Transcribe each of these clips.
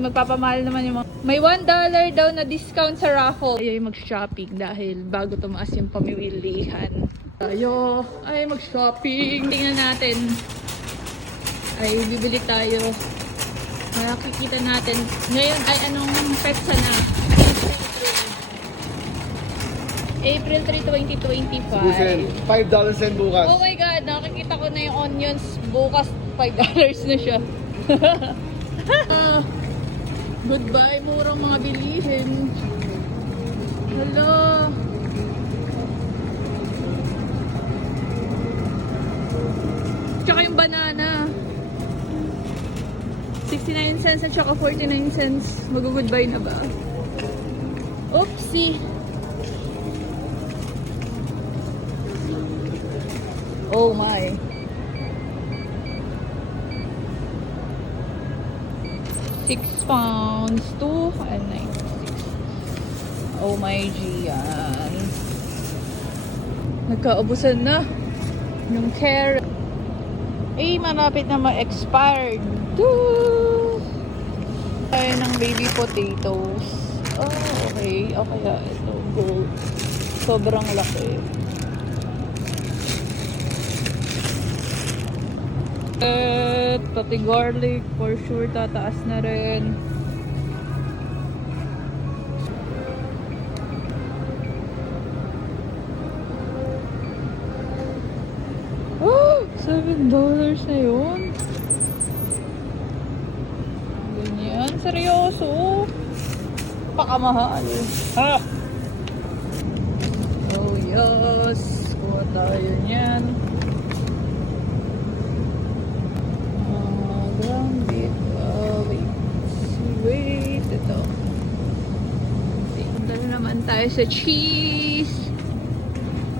Magpapamahal naman yung mga... May $1 daw na discount sa raffle. Ayaw yung mag-shopping dahil bago tumaas yung pamimilihan. Tayo ay mag-shopping. Tingnan natin. Ay, bibili tayo. Makikita natin. Ngayon ay anong petsa na? April 3, 2025. $5 din bukas. Oh my God, nakikita ko na yung onions. Bukas, $5 na siya. Goodbye, murang mga bilihin. Hala. Tsaka yung banana. 69 cents at tsaka 49 cents. Mag-goodbye na ba? Oopsie. Oh my. £6, 2.96. Oh my G yan. Nagkaubusan na yung carrot. Eh, malapit na ma-expired. Tayo ng baby potatoes. Oh, okay. O kaya ito, gold. Sobrang laki. Pati garlic, for sure, tataas na rin. Oh, $7 na yun. Ganyan, seryoso. Pakamahal. Ha? Oh yes, kuha tayo niyan. Wait, ito. Tingnan naman tayo sa cheese.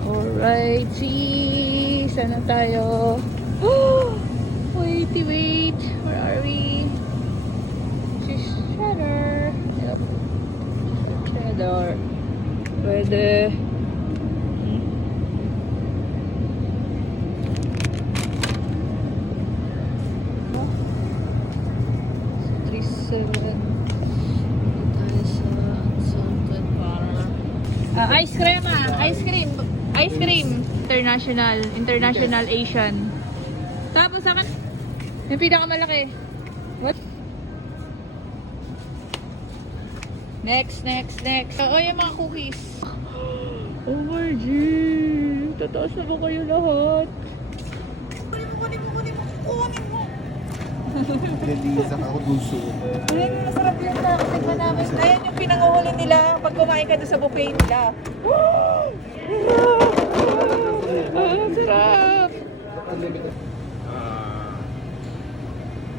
Alright, cheese. Sana tayo? Oh, wait. Where are we? Cheese cheddar. Yep. Cheddar. Pwede. Ice cream. International Asian. Tapos akin, yung pinakamalaki. What? Next. Oh, yung mga cookies. Oh my G. Tataas na ba kayo lahat? Kunin mo. Lilisan ako duso. Ayan, masarap yun na. Tignan namin. Ayan yung pinanguhuli nila pag kumain ka doon sa buffet nila. Sarap!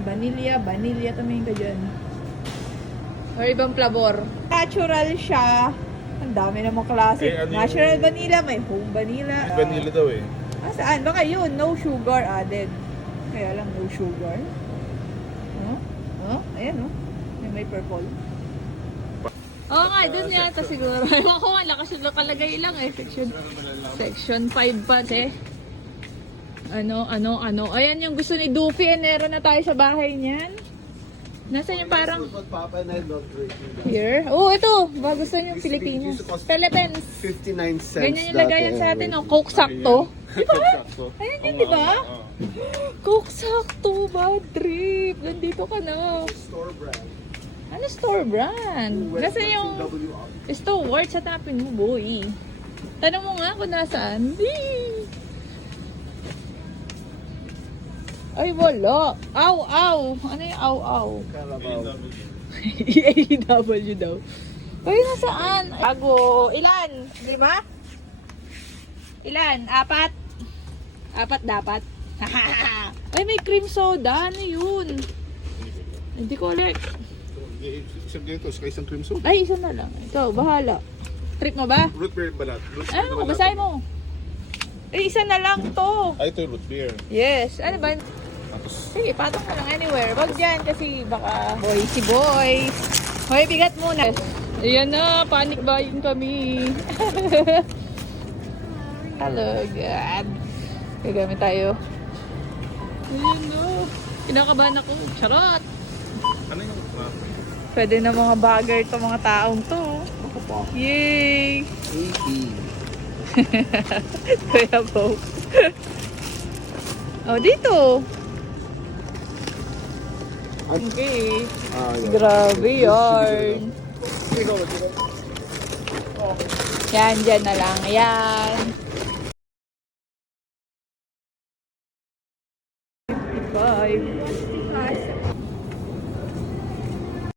Vanilla. Tumingin ka dyan. Or ibang flavor. Natural siya. Ang dami namang klase. Natural vanilla, may home vanilla. Vanilla daw eh. Saan? Baka yun, no sugar added. Kaya lang no sugar. Ayan may purple. Oo nga, dun yata siguro. Ewan ko nga, lakas yung nakalagay lang eh. Section 5 pa eh. Ano. Ayan yung gusto ni Doofy. Enero na tayo sa bahay niyan. Nasaan yung parang... Here? Oh, ito. Ba gusto niyo yung Pilipinas. Philippines. 59 cents. Ganyan yung lagayan sa atin. Oh. Coke sakto. Diba? Ayan yun, diba? Coke sakto. Bad trip. Nandito ka na. Store brand. Ano store brand? Kasi yung Stoward sa tapin mo, boy. Tanong mo nga kung nasaan. Ay, wala. Aw. Ano yung aw? Carabao. AEW daw. Ay, nasaan? Bago. Ilan? 5? Ilan? 4? 4 dapat? Ay, may cream soda. Ano yun? Hindi ko ulit. Isang ganito, saka isang cream soda. Ay, isa na lang. Ikaw, bahala. Trip mo ba? Root beer balat. Ano, basahin mo. Eh, isa na lang to. Ay, ito root beer. Yes. Ano ba? Sige, patong ka lang anywhere. Wag dyan kasi baka boy. Hoy, bigat muna. Ayan na, panic buying kami. Hello, God. Gagamit tayo. Ayan na. Kinakabahan ako. Charot. Ano yung Pwede na mga bagger to mga taong to. Ako pa. Yay! 80. Kuya Bo. Oh, dito. Okay. Grabe yarn. Yan, dyan na lang. Yan. 55.